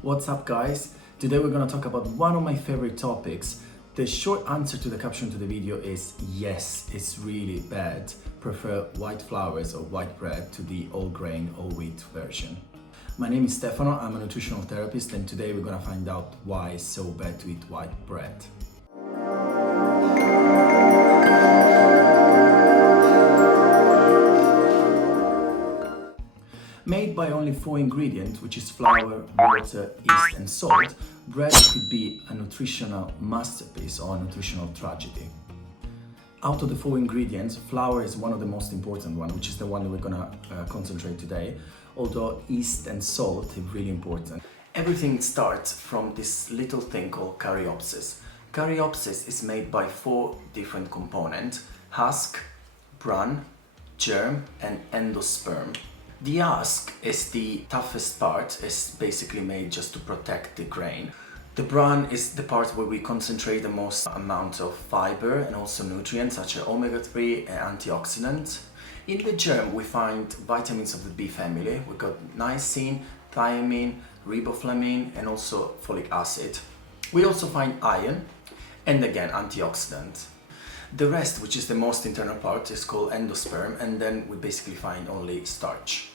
What's up, guys? Today we're gonna talk about one of my favorite topics. The short answer to the caption to the video is yes, it's really bad. Prefer white flours or white bread to the all grain, all wheat version. My name is Stefano, I'm a nutritional therapist, and today we're gonna find out why it's so bad to eat white bread. Made by only 4 ingredients, which is flour, water, yeast and salt, bread could be a nutritional masterpiece or a nutritional tragedy. Out of the 4 ingredients, flour is one of the most important one, which is the one that we're gonna concentrate today, although yeast and salt are really important. Everything starts from this little thing called caryopsis. Caryopsis is made by 4 different components: husk, bran, germ and endosperm. The husk is the toughest part, it's basically made just to protect the grain. The bran is the part where we concentrate the most amount of fiber and also nutrients such as omega-3 and antioxidants. In the germ we find vitamins of the B family. We've got niacin, thiamine, riboflavin and also folic acid. We also find iron and again antioxidant. The rest, which is the most internal part, is called endosperm, and then we basically find only starch.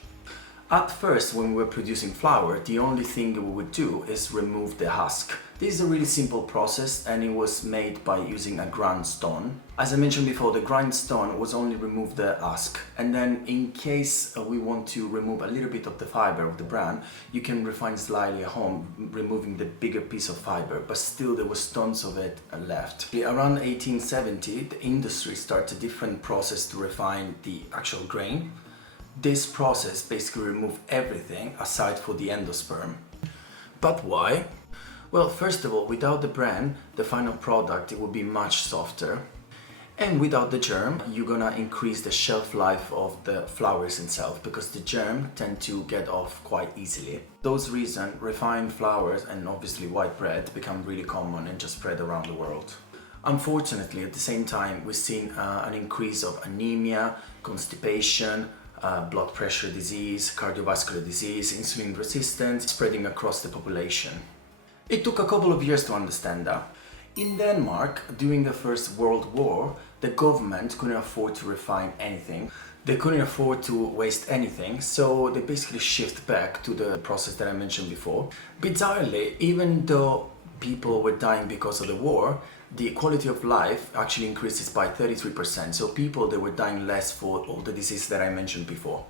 At first, when we were producing flour, the only thing we would do is remove the husk. This is a really simple process and it was made by using a grindstone. As I mentioned before, the grindstone was only remove the husk, and then in case we want to remove a little bit of the fiber of the bran, you can refine slightly at home, removing the bigger piece of fiber, but still there was tons of it left. Around 1870, the industry started a different process to refine the actual grain. This process basically removed everything aside for the endosperm. But why? Well, first of all, without the bran, the final product it will be much softer. And without the germ, you're gonna increase the shelf life of the flours itself because the germ tend to get off quite easily. Those reasons, refined flours and obviously white bread become really common and just spread around the world. Unfortunately, at the same time, we've seen an increase of anemia, constipation, blood pressure disease, cardiovascular disease, insulin resistance spreading across the population. It took a couple of years to understand that. In Denmark, during the First World War, the government couldn't afford to refine anything. They couldn't afford to waste anything, so they basically shift back to the process that I mentioned before. Bizarrely, even though people were dying because of the war, the quality of life actually increases by 33%. So people, they were dying less for all the diseases that I mentioned before.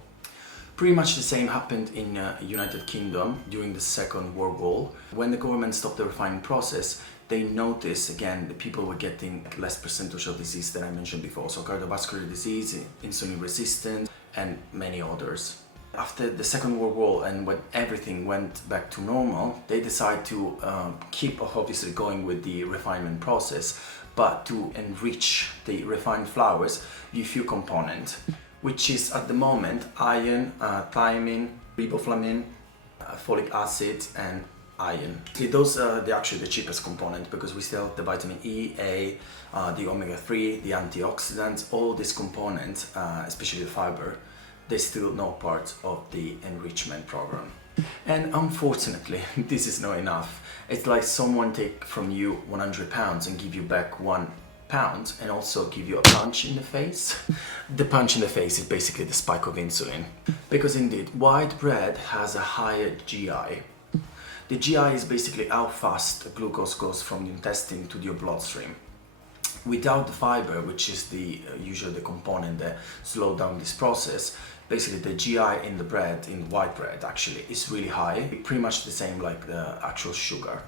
Pretty much the same happened in United Kingdom during the Second World War. When the government stopped the refining process, they noticed again that people were getting less percentage of disease that I mentioned before. So cardiovascular disease, insulin resistance and many others. After the Second World War and when everything went back to normal, they decided to keep obviously going with the refinement process, but to enrich the refined flours with a few components, which is at the moment iron, thiamine, riboflavin, folic acid and iron. Those are actually the cheapest component because we still have the vitamin E, A, the omega-3, the antioxidants, all these components, especially the fiber, they're still not part of the enrichment program. And unfortunately, this is not enough. It's like someone take from you 100 pounds and give you back 1 pound and also give you a punch in the face. The punch in the face is basically the spike of insulin. Because indeed, white bread has a higher GI. The GI is basically how fast glucose goes from the intestine to your bloodstream. Without the fiber, which is usually the component that slows down this process, basically the GI in the bread, in white bread actually, is really high, pretty much the same like the actual sugar.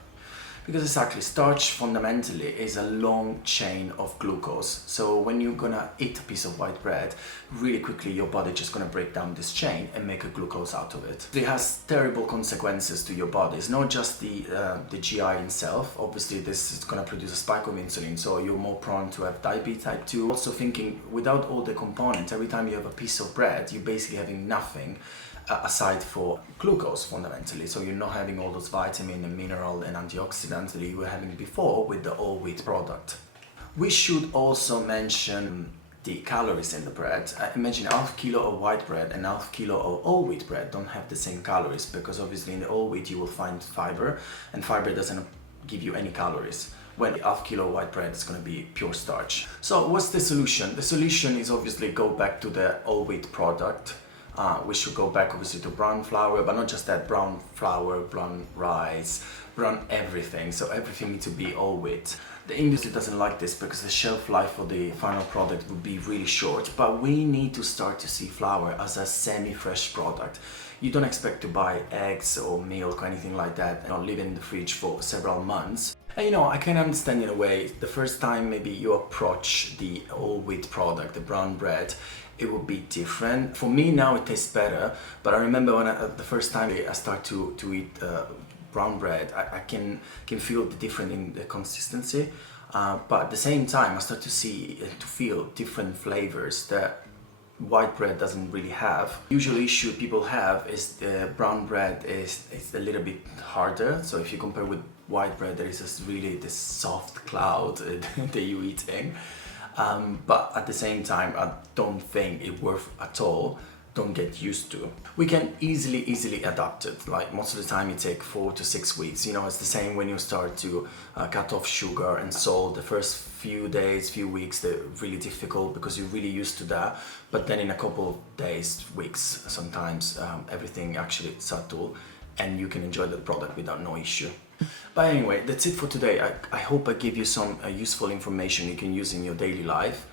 Because exactly, starch fundamentally is a long chain of glucose. So when you're gonna eat a piece of white bread, really quickly your body just gonna break down this chain and make a glucose out of it. It has terrible consequences to your body. It's not just the GI itself. Obviously this is gonna produce a spike of insulin, so you're more prone to have diabetes type 2. Also thinking, without all the components, every time you have a piece of bread, you're basically having nothing aside for glucose fundamentally, so you're not having all those vitamin and mineral and antioxidants that you were having before with the all wheat product. We should also mention the calories in the bread. Imagine half kilo of white bread and half kilo of whole wheat bread don't have the same calories, because obviously in the whole wheat you will find fiber, and fiber doesn't give you any calories, when half kilo white bread is going to be pure starch. So what's the solution? The solution is obviously go back to the whole wheat product. We should go back obviously to brown flour, but not just that, brown flour, brown rice, brown everything. So everything needs to be whole wheat. The industry doesn't like this because the shelf life for the final product would be really short, but we need to start to see flour as a semi-fresh product. You don't expect to buy eggs or milk or anything like that and not leave it in the fridge for several months. And you know, I can understand in a way, the first time maybe you approach the whole wheat product, the brown bread, it will be different. For me now it tastes better, but I remember when the first time I start to eat brown bread, I can feel the difference in the consistency, but at the same time I start to see to feel different flavors that white bread doesn't really have. Usual issue people have is the brown bread is a little bit harder. So if you compare with white bread, there is this soft cloud that you're eating. But at the same time, I don't think it's worth at all. Don't get used to. We can easily adapt it. Like most of the time it takes 4 to 6 weeks. You know, it's the same when you start to cut off sugar and salt. The first few days, few weeks, they're really difficult because you're really used to that. But then in a couple of days, weeks, sometimes everything actually settle and you can enjoy the product without no issue. But anyway, that's it for today. I hope I gave you some useful information you can use in your daily life.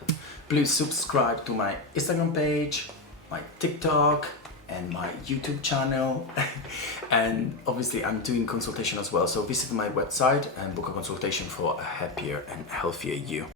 Please subscribe to my Instagram page, my TikTok and my YouTube channel. And obviously I'm doing consultation as well, so visit my website and book a consultation for a happier and healthier you.